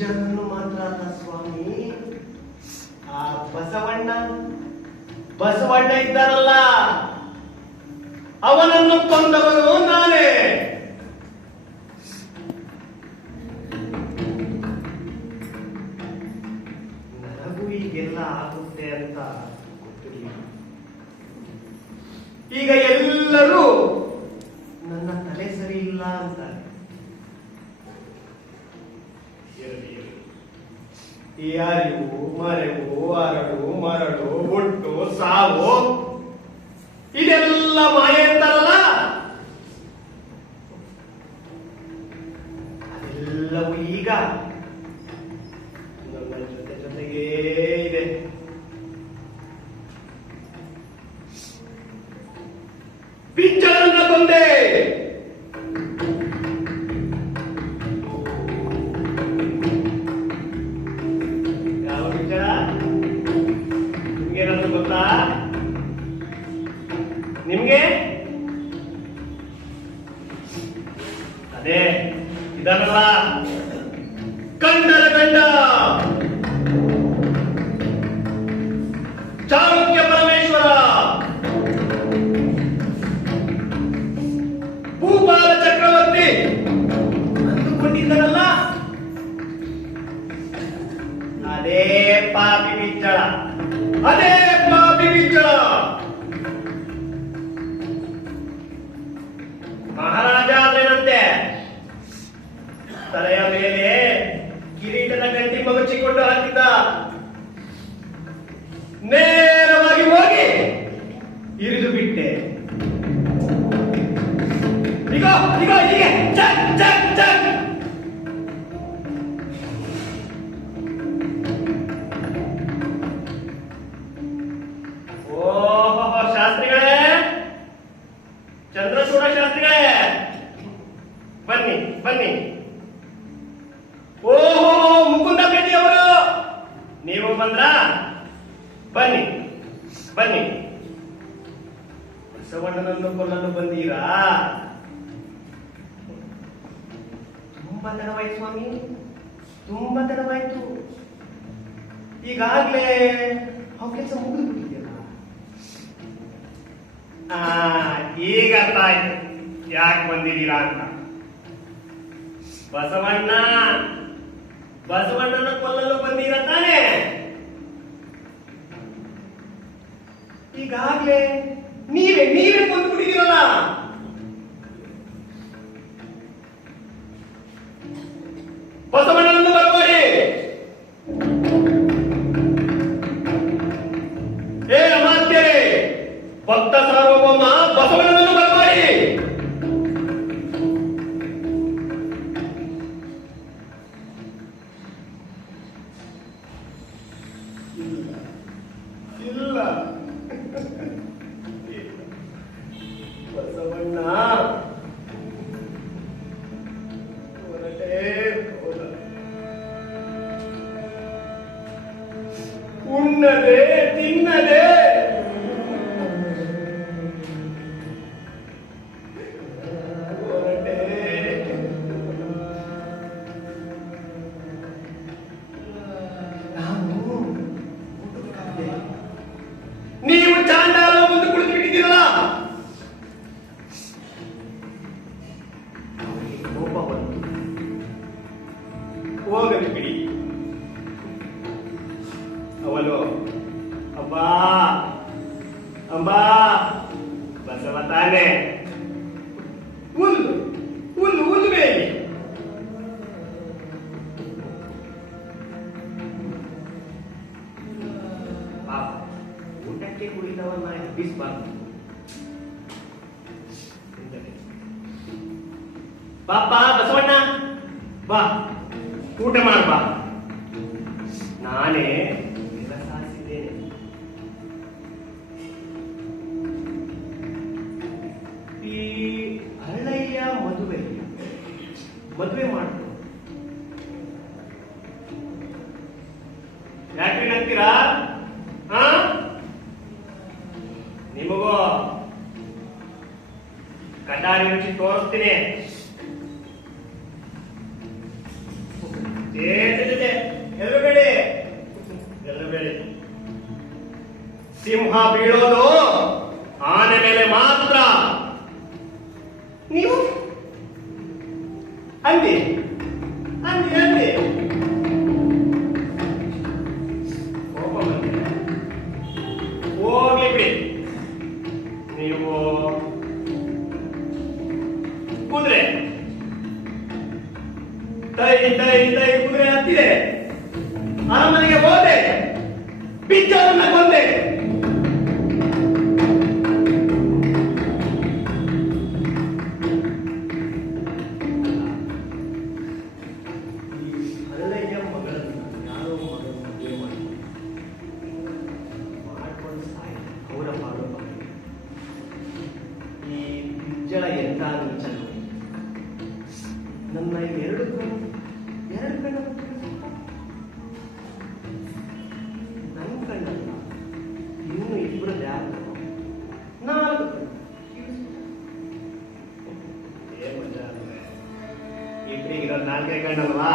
ಜನರು ಮಾತ್ರ ಅಲ್ಲ ಸ್ವಾಮಿ, ಆ ಬಸವಣ್ಣ ಇದ್ದಾರಲ್ಲ, ಅವನನ್ನು ಕೊಂದವನು ನಾನೇ. ನನಗೂ ಈಗೆಲ್ಲ ಆಗುತ್ತೆ ಅಂತ ಗೊತ್ತಿರಲಿಲ್ಲ. ಈಗ ಎಲ್ಲರೂ ನನ್ನ ತಲೆ ಸರಿ ಇಲ್ಲ ಅಂತಾರೆ. ಈ ಅರಿವು ಮರೆವು ಅರಳು ಮರಳು ಹುಟ್ಟು ಸಾವು ಇದೆಲ್ಲ ಮಾಯೆ ಅಂತಾರಲ್ಲ, ಅದೆಲ್ಲವೂ ಈಗ ನನ್ನ ಜೊತೆಗೇ ಇದೆ. ಪಿಂಚರನ್ನ ಕೊಂದೆ, ಯಾವ ಪಿಂಚರ ನಿಮ್ಗೇನಾದ್ರು ಗೊತ್ತಾ? ನಿಮ್ಗೆ ಅದೇ ಇದನ್ನಲ್ಲ, ಕಂಡರ ಗಂಡ ಚಾಣಕ್ಯ ಪರಮೇಶ್ವರ, ಭೂಪಾಲ ಚಕ್ರವರ್ತಿ ಅಂದುಕೊಂಡಿದ್ದನಲ್ಲ, ಅದೇ ಪಾಪಿ ಬಿಚ್ಚಳ, ಅದೇ ಪಾಪಿ ಬಿಚ್ಚಳ. ಮಹಾರಾಜ ಆದ್ರೇನಂತೆ, ತಲೆಯ ಮೇಲೆ ಕಿರೀಟದ ಗಂಟಿ ಮಗಚಿಕೊಂಡು ಹಾಕಿದ್ದ, ನೇರವಾಗಿ ಹೋಗಿ ಇರಿದು ಬಿಟ್ಟೆ. ಈಗ ಹೀಗೆ ಚಕ್ ಚಕ್ ಚಕ್. ಓಹೋ ಶಾಸ್ತ್ರಿಗಳೇ, ಚಂದ್ರಚೂಡ ಶಾಸ್ತ್ರಿಗಳೇ, ಬನ್ನಿ ಬನ್ನಿ. ಓಹೋ ಮುಕುಂದ ಪೇಟಿ ಅವರು, ನೀವು ಬಂದ್ರ? ಬನ್ನಿ ಬನ್ನಿ. ಬಸವಣ್ಣನನ್ನು ಕೊಲ್ಲಲು ಬಂದೀರಾ? ತುಂಬಾ ತಡವಾಯ್ತು ಸ್ವಾಮಿ, ತುಂಬಾ ತಡವಾಯ್ತು. ಈಗಾಗ್ಲೇ ಆ ಕೆಲಸ ಮುಗಿದು ಬಿಟ್ಟಿದೆಯಲ್ಲ. ಈಗ ಅರ್ಥ ಆಯ್ತು ಯಾಕೆ ಬಂದಿದ್ದೀರಾ ಅಂತ. ಬಸವಣ್ಣನ ಕೊಲ್ಲಲು ಬಂದೀರ ತಾನೆ? ಈಗಾಗ್ಲೇ ನೀವೇ ಕೊಂದು ಬಿಟ್ಟಿದ್ದೀರಲ್ಲ. ಬಸವಣ್ಣನನ್ನು ಬರಬೇಡಿ. ಹೇ ಅಮಾತ್ಯರೇ, ಭಕ್ತ ಸಾರ್ವಭೌಮ ಬಸವಣ್ಣನನ್ನು ಬರಬೇಡಿ. ಇಲ್ಲ ಬಸವಣ್ಣ ಹೊರಟೇ ಹೋದ. ಉಣ್ಣದೆ ತಿನ್ನದೆ ಹೊರಟೇ. ನೀವು ಚಾಂಡಾಲ ಮುಂದೆ ಕುಳಿತು ಬಿಟ್ಟಿದ್ದೀರಲ್ಲ, ಕೋಪ ಬಂತು. ಹೋಗಲಿ ಬಿಡಿ. ಅವನು ಅಬ್ಬಾ ಅಂಬಾ ಬಸವ ತಾನೆ, ಹುಲ್ಲು ಹುಲ್ಲು ಹುಲ್ಲು ಬೇಡಿ. ಊಟಕ್ಕೆ ಕುಳಿತವನ್ನ ಎಬ್ಬಿಸಬಾರ್ದು. ಬಾಪ ಬಸವಣ್ಣ ಬಾ, ಊಟ ಮಾಡ್ಬಾ. ನಾನೇ ಸಾಧಿಸಿದ್ದೇನೆ. ಈ ಹಳ್ಳಯ್ಯ ಮದುವೆ ಮಾಡ್ತು. ಯಾಕೆ ಅಂತೀರಾ? ನಿಮಗೂ ಕಟಾರಿ ರುಚಿ ತೋರಿಸ್ತೀನಿ. ಸಿಂಹ ಬೀಳೋದು ಆನೆ ಮೇಲೆ ಮಾತ್ರ. ನೀವು ಅಂದಿ ಅಂದಿ ಅಂದಿ ಕೋಪ ಬಂದಿದೆ. ಹೋಗ್ಲಿ ಬಿಡಿ. ನೀವು ಕುದುರೆ ತೈ ತೈ ತೈ ಕುದುರೆ ಹತ್ತಿದೆ, ಅರಮನೆಗೆ ಹೋದೆ, ಬಿಚ್ಚವನ್ನ ಕೊಂದೆ. ಹಳ್ಳೆಯ ಮಗಳನ್ನು ಯಾರೋ ಮಗಳು ಮದುವೆ ಮಾಡ್ಕೊಂಡು ಸಾಯಿ ಅವರ ಮಾಡೋ ಈ ಬಿಜ್ಜಳ ಎಂತ ನೀಚಲು. ನನ್ನ ಎರಡು ಕಣ್ಣು ನನ್ನ ಕಣ್ಣಲ್ಲ, ಇನ್ನು ಇಬ್ಬರು ಯಾರು ನಾಲ್ಕು ಇಬ್ಬರಿಗಿರೋದು ನಾಲ್ಕೇ ಕಣ್ಣಲ್ವಾ?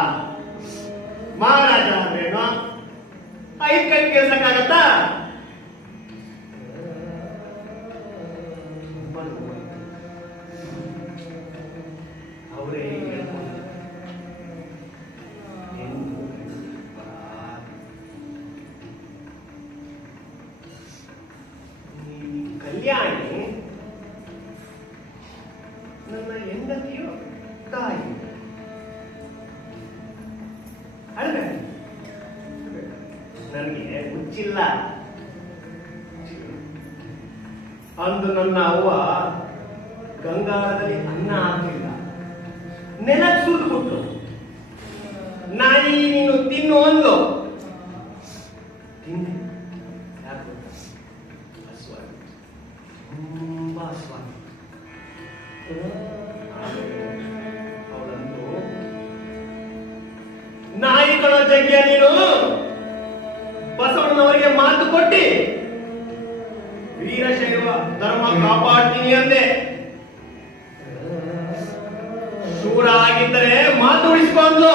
ಮಹಾರಾಜ ಅಂದ್ರೇನು 5 ಕಣ್ಣು ಕೇಳ್ಸಕ್ಕಾಗತ್ತಾ? ಅವರೇ ಕಲ್ಯಾಣಿ ನನ್ನ ಹೆಂಡತಿಯು ತಾಯಿ. ನನಗೆ ಹುಚ್ಚಿಲ್ಲ. ಅಂದು ನನ್ನ ಅವ್ವ ಗಂಗಾಳದಲ್ಲಿ ಅನ್ನ ಹಾಕಲಿಲ್ಲ, ನೆಲಕ್ಕೆ ಸುರಿದು ಬಿಟ್ಟು ನಾಯಿ ನೀನು ತಿನ್ನು ಅಂದ್ಲು. ತಿಂದೆ. ಯಾಕೆ ಹಸುವಾಗಿ, ತುಂಬಾ ಹಸುವಾಗಿ. ಅವಳಂದು ನಾಯಿ ಕಣೋ ಜಗ್ಗಿಯ ನೀನು, ಬಸವಣ್ಣನವರಿಗೆ ಮಾತು ಕೊಟ್ಟಿ ವೀರಶೈವ ಧರ್ಮ ಕಾಪಾಡ್ತೀನಿ ಅಂದೆ. ಶೂರ ಆಗಿದ್ದರೆ ಮಾತು ಉಳಿಸಿಕೊಂಡು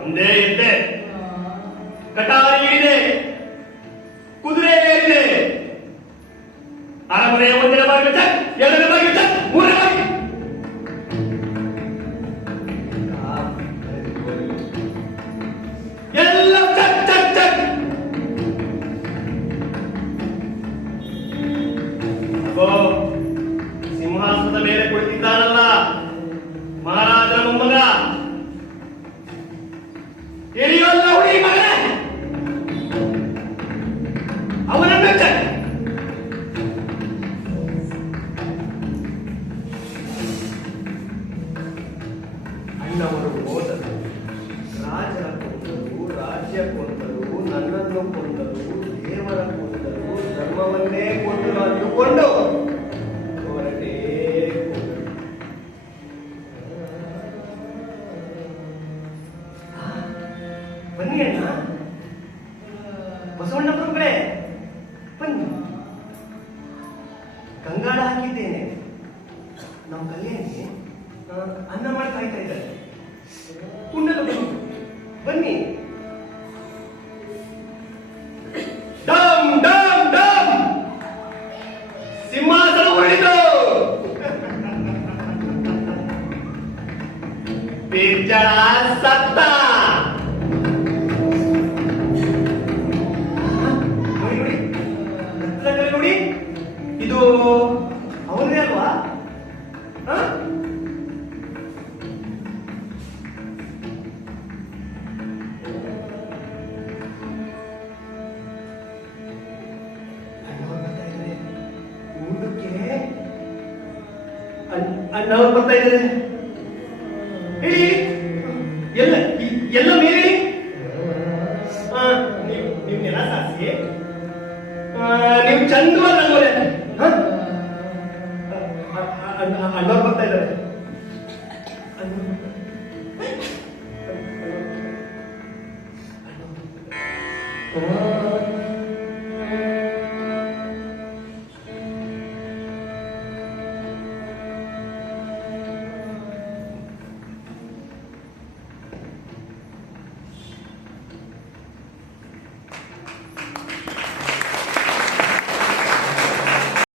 ಒಂದೇ ಇದ್ದೆ, ಕಟಾರಿ ಇಳಿದೆ, ಕುದುರೆ ಏರಿದೆ, ಅರಮನೆಯ ಒಂದನೇ ಬಾಗಿಲು ಚಕ್, ಎರಡನೇ ಬಾಗಿಲು ಚಕ್, ಮೂರನೇ ಬಾಗಿಲು ಎಲ್ಲ ಚಕ್ ಚಕ್ ಚಕ್. ಅಗೋ ಸಿಂಹಾಸನದ ಮೇಲೆ ಕುಳಿತಿದ್ದಾನಲ್ಲ ಮಹಾರಾಜನ ಮೊಮ್ಮಗ, ಇಳಿಯೋಲ್ಲ ಹುಡುಗಿ ಮಗನೇ, ಅವನನ್ನು ಚಕ್. ಅಣ್ಣವರು ಹೋದರು, ರಾಜರ ಕೊಂದರು, ರಾಜ್ಯ ಕೊಂದರು, ನನ್ನನ್ನು ಕೊಂದರು, ದೇವರ ಕೊಂದರು, ಧರ್ಮವನ್ನೇ ಕೊಂದರು ಅಂದುಕೊಂಡು ಹೊರಟೇ ಕೊಂದರು. ಬನ್ನಿ ಅಣ್ಣ, ಬಸವಣ್ಣ ಪ್ರಭುಗಳೇ ಬನ್ನಿ. ಗಂಗಾಳ ಹಾಕಿದ್ದೇನೆ. ನಮ್ಮ ಕಲ್ಯಾಣಿ ಅನ್ನ ಮಾಡಿ ಕಾಯ್ತಾ ಇದ್ದಾರೆ. ಉಣ್ಣಲು ಬನ್ನಿ. ಡಮ್ ಡಮ್ ಡಮ್ ಸಿಂಹಾಸನ ಉಳಿದು ಬಿಜ್ಜಳ ಸತ್ತ. ನೋಡಿ ನೋಡಿ, ಇದು ಅವನೇ ಅಲ್ವಾ? ಅಣ್ಣವ್ರು ಬರ್ತಾ ಇದ್ದಾರೆ. ಹೇಳಿ, ಎಲ್ಲ ಎಲ್ಲ ಮೇಲೆ ನೀವು ನೆಲ ಸಾರಿಸಿ, ನೀವು ಚಂದವಾಗಿ ಅಣ್ಣವ್ರು ಬರ್ತಾ ಇದ್ದಾರೆ.